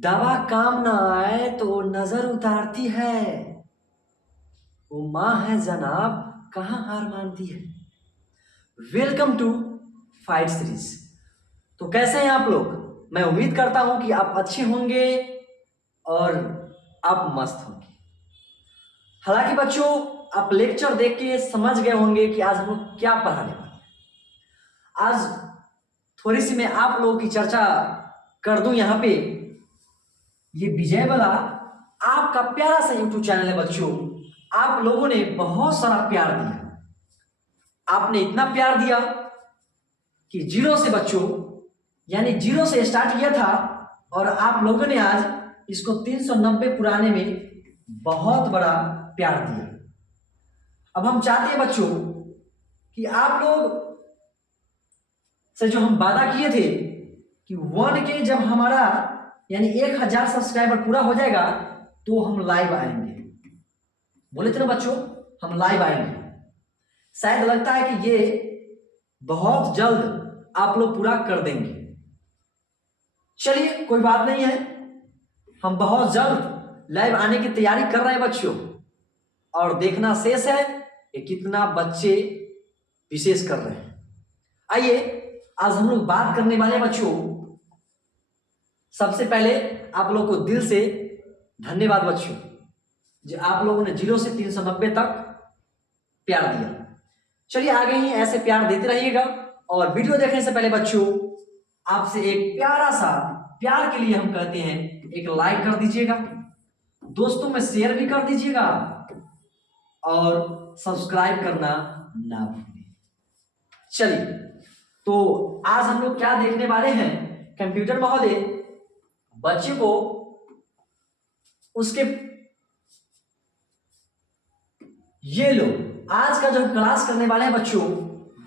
दवा काम न आए तो वो नजर उतारती है। वो माँ है जनाब, कहाँ हार मानती है। Welcome to fight series. तो कैसे हैं आप लोग? मैं उम्मीद करता हूं कि आप अच्छे होंगे और आप मस्त होंगे। हालांकि बच्चों, आप लेक्चर देख के समझ गए होंगे कि आज हम लोग क्या पढ़ाने वाले हैं। आज थोड़ी सी मैं आप लोगों की चर्चा कर दूं यहाँ पे। ये विजय वाला आपका प्यारा सा यूट्यूब चैनल है बच्चों। आप लोगों ने बहुत सारा प्यार दिया। आपने इतना प्यार दिया कि जीरो से बच्चों, यानी जीरो से स्टार्ट किया था और आप लोगों ने आज इसको 390 पुराने में बहुत बड़ा प्यार दिया। अब हम चाहते हैं बच्चों कि आप लोग से जो हम वादा किए थे कि 1K जब हमारा यानी 1000 सब्सक्राइबर पूरा हो जाएगा तो हम लाइव आएंगे। बोले थे ना बच्चों, हम लाइव आएंगे। शायद लगता है कि ये बहुत जल्द आप लोग पूरा कर देंगे। चलिए कोई बात नहीं है, हम बहुत जल्द लाइव आने की तैयारी कर रहे हैं बच्चों। और देखना शेष है कि कितना बच्चे विशेष कर रहे हैं। आइए आज हम लोग बात करने वाले हैं बच्चों। सबसे पहले आप लोगों को दिल से धन्यवाद बच्चों, जो आप लोगों ने 0 से 390 तक प्यार दिया। चलिए आगे ही ऐसे प्यार देते रहिएगा। और वीडियो देखने से पहले बच्चों, आपसे एक प्यारा सा प्यार के लिए हम कहते हैं, एक लाइक कर दीजिएगा, दोस्तों में शेयर भी कर दीजिएगा और सब्सक्राइब करना ना भूलिए। चलिए तो आज हम लोग क्या देखने वाले हैं। कंप्यूटर महोदय बच्चे को उसके ये लो, आज का जो क्लास करने वाले हैं बच्चों,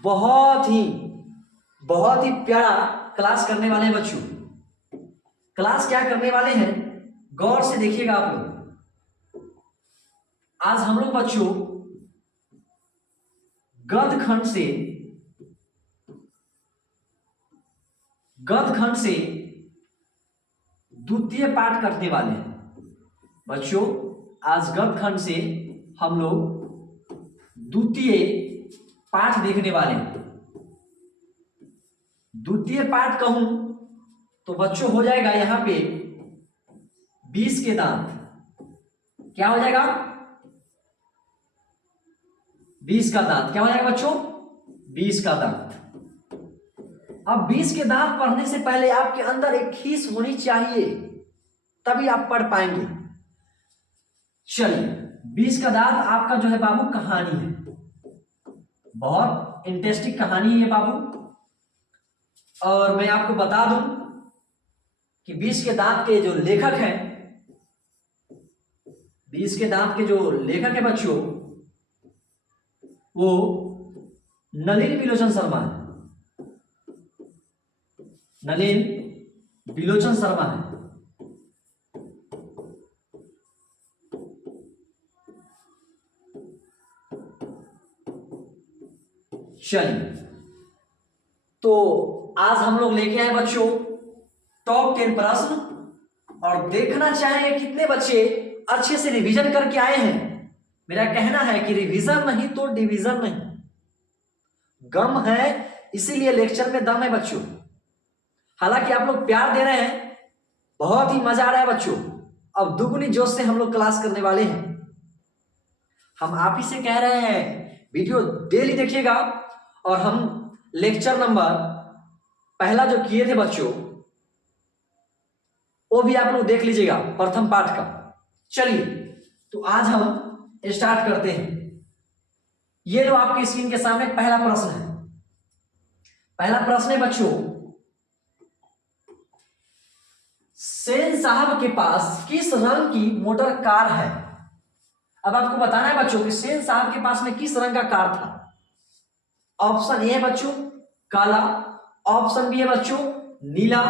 बहुत ही प्यारा क्लास करने वाले हैं बच्चों। क्लास क्या करने वाले हैं, गौर से देखिएगा आप लोग। आज हम लोग बच्चों गद्य खंड से द्वितीय पाठ करने वाले हैं बच्चों। आज गद्य खंड से हम लोग द्वितीय पाठ देखने वाले हैं। द्वितीय पाठ कहूं तो बच्चों हो जाएगा यहां पे 20 के दांत। क्या हो जाएगा? 20 का दांत। क्या हो जाएगा बच्चों? 20 का दांत। अब 20 के दांत पढ़ने से पहले आपके अंदर एक खीस होनी चाहिए, तभी आप पढ़ पाएंगे। चलिए 20 का दांत आपका जो है बाबू कहानी है, बहुत इंटरेस्टिंग कहानी है बाबू। और मैं आपको बता दूं कि 20 के दांत के जो लेखक हैं, 20 के दांत के जो लेखक है बच्चों, वो नलिन बिलोचन शर्मा है। नलिन बिलोचन शर्मा है। चलिए तो आज हम लोग लेके आए बच्चों टॉप 10 प्रश्न, और देखना चाहेंगे कितने बच्चे अच्छे से रिवीजन करके आए हैं। मेरा कहना है कि रिवीजन नहीं तो डिवीजन नहीं। गम है इसीलिए लेक्चर में दम है बच्चों। हालांकि आप लोग प्यार दे रहे हैं, बहुत ही मजा आ रहा है बच्चों। अब दुगनी जोश से हम लोग क्लास करने वाले हैं। हम आप ही से कह रहे हैं वीडियो डेली देखिएगा। और हम लेक्चर नंबर पहला जो किए थे बच्चों, वो भी आप लोग देख लीजिएगा, प्रथम पाठ का। चलिए तो आज हम स्टार्ट करते हैं। ये लो आपकी स्क्रीन के सामने पहला प्रश्न है। पहला प्रश्न है बच्चों, सेन साहब के पास किस रंग की मोटर कार है? अब आपको बताना है बच्चों कि सेन साहब के पास में किस रंग का कार था। ऑप्शन ए है बच्चों काला, ऑप्शन बी है बच्चों नीला,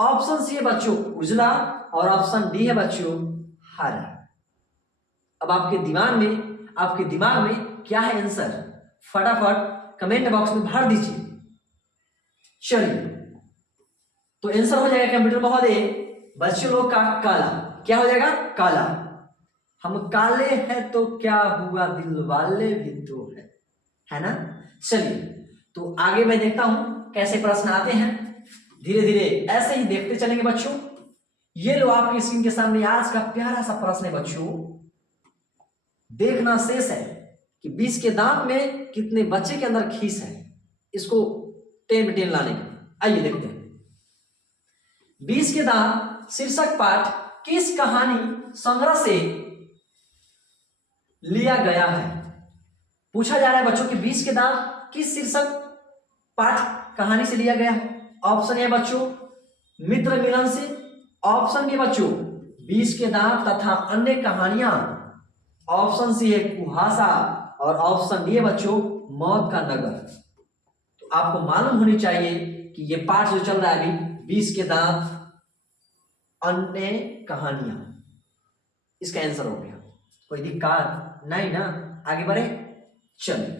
ऑप्शन सी है बच्चों उजला, और ऑप्शन डी है बच्चों हरा। अब आपके दिमाग में क्या है आंसर, फटाफट कमेंट बॉक्स में भर दीजिए। चलिए तो आंसर हो जाएगा कंप्यूटर महोदय बच्चों लोग का काला क्या हो जाएगा? काला। हम काले हैं तो क्या हुआ, दिल वाले भी तो है ना। चलिए तो आगे मैं देखता हूं कैसे प्रश्न आते हैं, धीरे धीरे ऐसे ही देखते चलेंगे बच्चों। ये लो आपकी स्क्रीन के सामने आज का प्यारा सा प्रश्न है बच्चों। देखना शेष है कि 20 के दांत में कितने बच्चे के अंदर खीस है, इसको 10 में 10 लाने के। आइए देखते हैं। 20 के दांत शीर्षक पाठ किस कहानी संग्रह से लिया गया है? पूछा जा रहा है बच्चों कि 20 के दांत किस शीर्षक पाठ कहानी से लिया गया है। ऑप्शन है बच्चों मित्र मिलन से, ऑप्शन बी बच्चों 20 के दांत तथा अन्य कहानियां, ऑप्शन सी है कुहासा, और ऑप्शन डी है बच्चों मौत का नगर। तो आपको मालूम होनी चाहिए कि ये पाठ जो चल रहा है अभी 20 के दांत अन्य कहानियां, इसका आंसर हो गया। कोई दिक्कत नहीं ना, आगे बढ़े। चलिए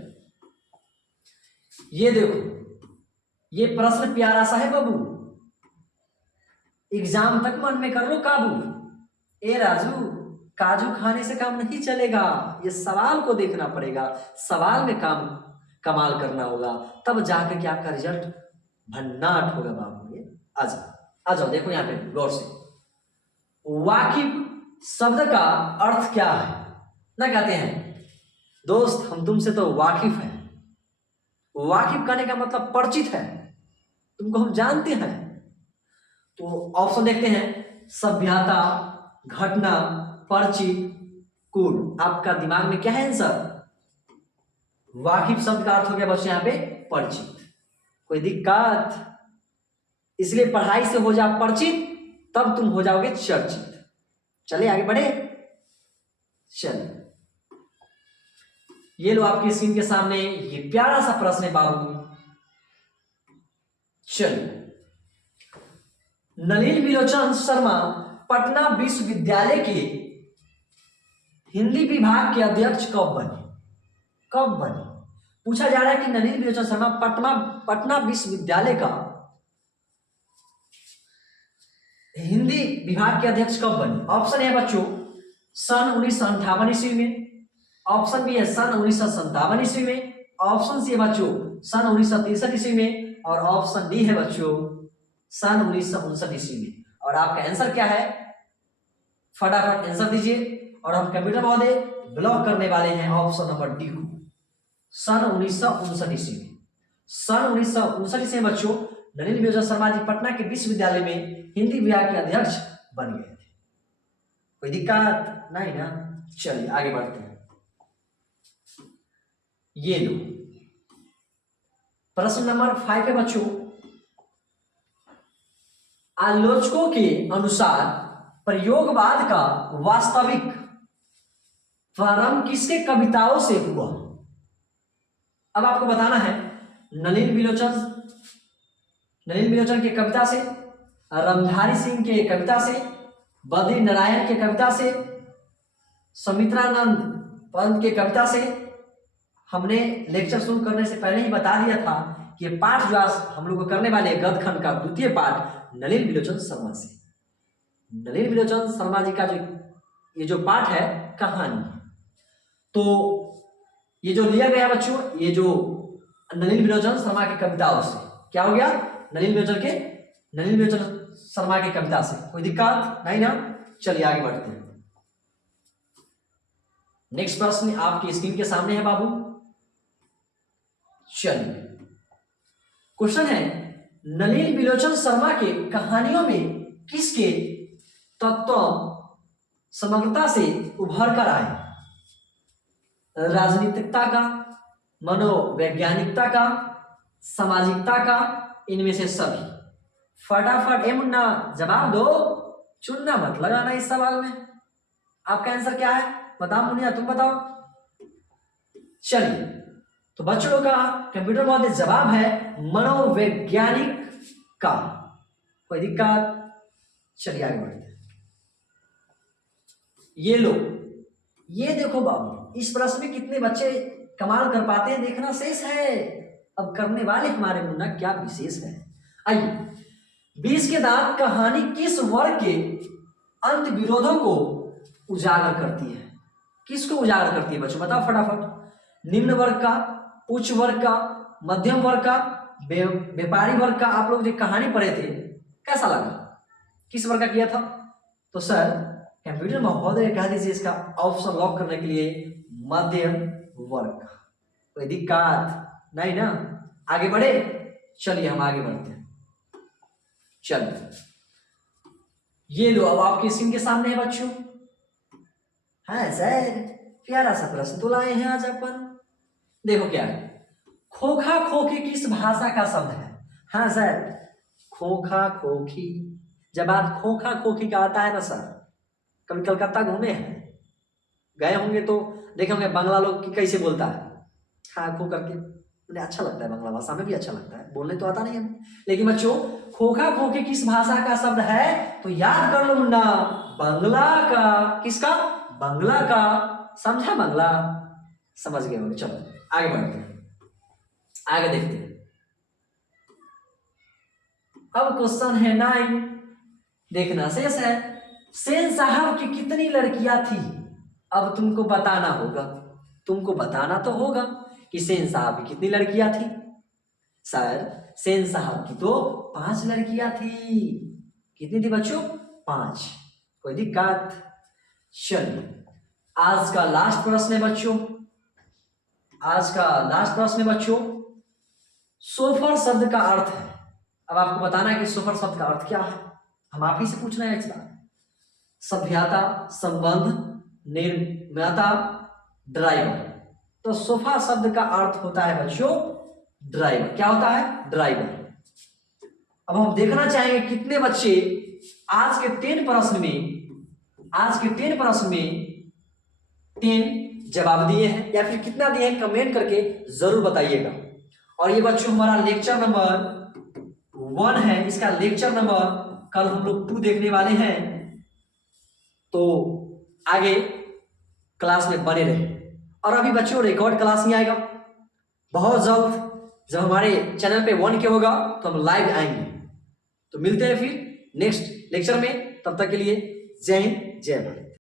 ये देखो, ये प्रश्न प्यारा सा है बाबू, एग्जाम तक मन में कर लो काबू। ए राजू, काजू खाने से काम नहीं चलेगा, ये सवाल को देखना पड़ेगा, सवाल में काम कमाल करना होगा, तब जाकर के आपका रिजल्ट भन्नाट होगा बाबू। ये आ जाओ देखो यहाँ पे गौर से। वाकिफ शब्द का अर्थ क्या है ना, कहते हैं दोस्त हम तुमसे तो वाकिफ हैं। वाकिफ कहने का मतलब परिचित है, तुमको हम जानते हैं। तो ऑप्शन देखते हैं, सभ्यता, घटना, परिचित, कुल। आपका दिमाग में क्या है आंसर? वाकिफ शब्द का अर्थ हो गया बस यहाँ पे परिचित। कोई दिक्कत? इसलिए पढ़ाई से हो जाओ परिचित, तब तुम हो जाओगे चर्चित। चलिए आगे बढ़े। चलिए ये लो आपकी स्क्रीन के सामने ये प्यारा सा प्रश्न है बाबू। चलिए, नलिन विलोचन शर्मा पटना विश्वविद्यालय के हिंदी विभाग के अध्यक्ष कब बने? कब बने? पूछा जा रहा है कि नलिन विलोचन शर्मा पटना विश्वविद्यालय का हिंदी विभाग के अध्यक्ष कब बने? ऑप्शन है बच्चों सन 1958 ईस्वी में, ऑप्शन बी है सन 1957 ईस्वी में, ऑप्शन सी है बच्चों सन 1963 ईस्वी में, और ऑप्शन डी है बच्चों सन 1959 ईस्वी में। और आपका आंसर क्या है? फटाफट आंसर दीजिए, और हम कंप्यूटर महोदय ब्लॉक करने वाले हैं ऑप्शन नंबर डी को, सन 1959 ईस्वी में। सन 1959 ईस्वी में बच्चों नलिन विलोचन शर्मा जी पटना के विश्वविद्यालय में हिंदी विभाग के अध्यक्ष बन गए थे। कोई दिक्कत नहीं ना। चलिए आगे बढ़ते हैं। ये लो प्रश्न नंबर 5 है बच्चों। आलोचकों के अनुसार प्रयोगवाद का वास्तविक प्रारंभ किसके कविताओं से हुआ? अब आपको बताना है नलिन विलोचन के कविता से, रामधारी सिंह के कविता से, बद्री नारायण के कविता से, सुमित्रानंद पंत के कविता से। हमने लेक्चर शुरू करने से पहले ही बता दिया था कि ये पाठ जो आज हम लोग करने वाले गद्य खंड का द्वितीय पाठ नलिन विलोचन शर्मा से। नलिन विलोचन शर्मा जी का ये जो पाठ है कहानी, तो ये जो लिया गया बच्चों, ये जो नलिन विलोचन शर्मा की कविताओं से क्या हो गया? नलिन विलोचन शर्मा की कविता से। कोई दिक्कत नहीं ना। चलिए आगे बढ़ते हैं। नेक्स्ट प्रश्न आपकी स्क्रीन के सामने है बाबू। चलिए क्वेश्चन है, नलिन विलोचन शर्मा के कहानियों में किसके तत्व समग्रता से उभर कर आए? राजनीतिकता का, मनोवैज्ञानिकता का, सामाजिकता का, इनमें से सभी। फटाफट ए मुन्ना जवाब दो, चुनना मत लगाना इस सवाल में। आपका आंसर क्या है? बताओ मुन्ना, तुम बताओ। चलिए तो बच्चों का कंप्यूटर महोदय जवाब है मनोवैज्ञानिक का। कोई दिक्कत? चलिए आगे बढ़ते हैं। ये लो, ये देखो बाबू, इस प्रश्न में कितने बच्चे कमाल कर पाते हैं देखना शेष है। अब करने वाले हमारे मुन्ना क्या विशेष है। आइए, 20 के दांत कहानी किस वर्ग के अंत विरोधों को उजागर करती है? किसको उजागर करती है बच्चों, बताओ फटाफट। निम्न वर्ग का, उच्च वर्ग का, मध्यम वर्ग का, व्यापारी वर्ग का? आप लोग जो कहानी पढ़े थे कैसा लगा, किस वर्ग का किया था? तो सर कंप्यूटर महोदय कह दीजिए इसका ऑप्शन लॉक करने के लिए मध्यम वर्ग का। कोई दिक्कत नहीं ना? आगे बढ़े, चलिए हम आगे बढ़ते हैं। चलिए ये लो, अब आपके स्क्रीन के सामने है बच्चों। हाँ सर, प्यारा सा प्रश्न तो लाए हैं आज अपन। देखो क्या है, खोखा खोखी किस भाषा का शब्द है? हाँ सर, खोखा खोखी। जब बात खोखा खोखी का आता है ना सर, कभी कलकत्ता घूमे हैं, गए होंगे तो देखे होंगे बांग्ला लोग की कैसे बोलता है, खा खो करके। मुझे अच्छा लगता है, बांग्ला भाषा में भी अच्छा लगता है, बोलने तो आता नहीं है, लेकिन बच्चों खोखा खोखी किस भाषा का शब्द है? तो याद कर लो मुन्ना, बांग्ला का। किसका? बांग्ला का। समझा? बांग्ला समझ गए होंगे। चलो आगे बढ़ते हैं, आगे देखते हैं। अब क्वेश्चन है 9, देखना शेष है। सेन साहब की कितनी लड़कियां थी? अब तुमको बताना होगा, तुमको बताना तो होगा कि सेन साहब की कितनी लड़कियां थी। सर सेन साहब की तो 5 लड़कियां थी। कितनी थी बच्चों? 5। कोई दिक्कत? चलिए आज का लास्ट प्रश्न है बच्चों, आज का लास्ट प्रश्न है बच्चों। सोफर शब्द का अर्थ है, अब आपको बताना है कि सोफर शब्द का अर्थ क्या है। हम आप ही से पूछना है इस बार। सभ्यता, संबंध, निर्माता, ड्राइवर। तो सोफा शब्द का अर्थ होता है बच्चों ड्राइवर। क्या होता है? ड्राइवर। अब हम देखना चाहेंगे कितने बच्चे आज के 10 प्रश्न में, आज के 10 प्रश्न में 10 जवाब दिए हैं या फिर कितना दिए हैं, कमेंट करके जरूर बताइएगा। और ये बच्चों हमारा लेक्चर नंबर 1 है, इसका लेक्चर नंबर कल हम लोग 2 देखने वाले हैं। तो आगे क्लास में बने रहे। और अभी बच्चों रिकॉर्ड क्लास नहीं आएगा, बहुत जल्द जब हमारे चैनल पे 1 के होगा तो हम लाइव आएंगे। तो मिलते हैं फिर नेक्स्ट लेक्चर में, तब तक के लिए जय हिंद जय भारत।